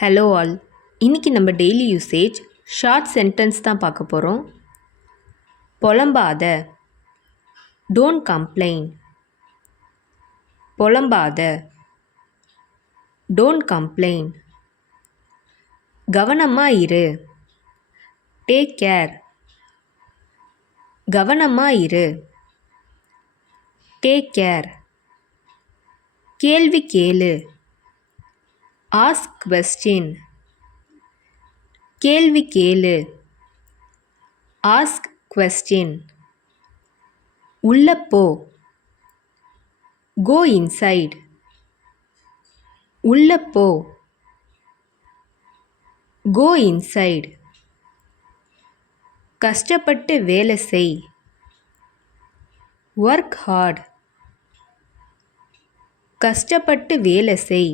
Hello all. இன்றைக்கி நம்ம daily usage short sentence தான் பார்க்க போகிறோம். புலம்பாத, டோன்ட் கம்ப்ளைன். புலம்பாத, டோன்ட் கம்ப்ளைன். கவனமாக இரு, டேக் கேர். கவனமாக இரு, டேக் கேர். கேள்வி கேளு, ஆஸ்க் கொஸ்டின். கேள்வி கேளு, ஆஸ்க் கொஸ்டின். உள்ள போ, கோ இன்சைட். உள்ள போ, கோ இன்சைட். கஷ்டப்பட்டு வேலை செய், ஒர்க் ஹார்ட். கஷ்டப்பட்டு வேலை செய்,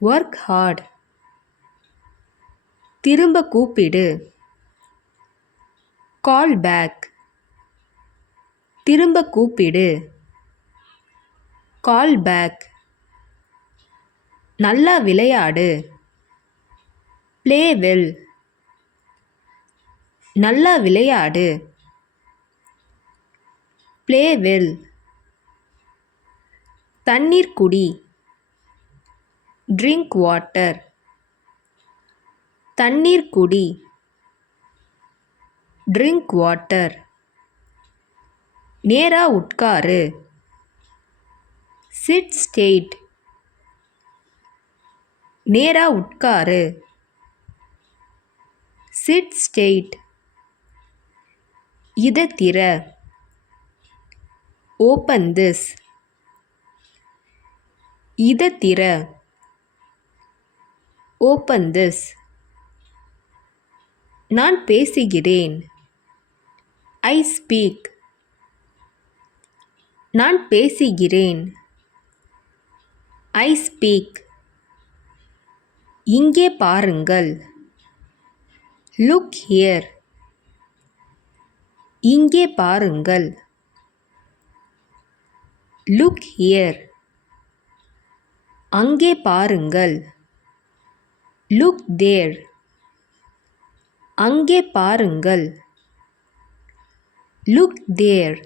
ஒர்க் ஹார்ட். திரும்ப கூப்பிடு, கால் பேக். திரும்ப கூப்பிடு, கால் பேக். நல்லா விளையாடு, ப்ளே வெல். நல்லா விளையாடு, ப்ளே வெல். தண்ணீர் குடி, ட்ரிங்க் வாட்டர். தண்ணீர் குடி, ட்ரிங்க் வாட்டர். நேரா உட்காரு, சிட் ஸ்ட்ரெயிட். நேரா உட்காரு, சிட் ஸ்ட்ரெயிட். இதை திற, ஓப்பன் திஸ். இதை திற, ஓப்பன் திஸ். நான் பேசுகிறேன், ஐ ஸ்பீக். நான் பேசுகிறேன், ஐ ஸ்பீக். இங்கே பாருங்கள், லுக் ஹியர். இங்கே பாருங்கள், லுக் ஹியர். அங்கே பாருங்கள், லுக் தேர். அங்கே பாருங்கள், லுக் தேர்.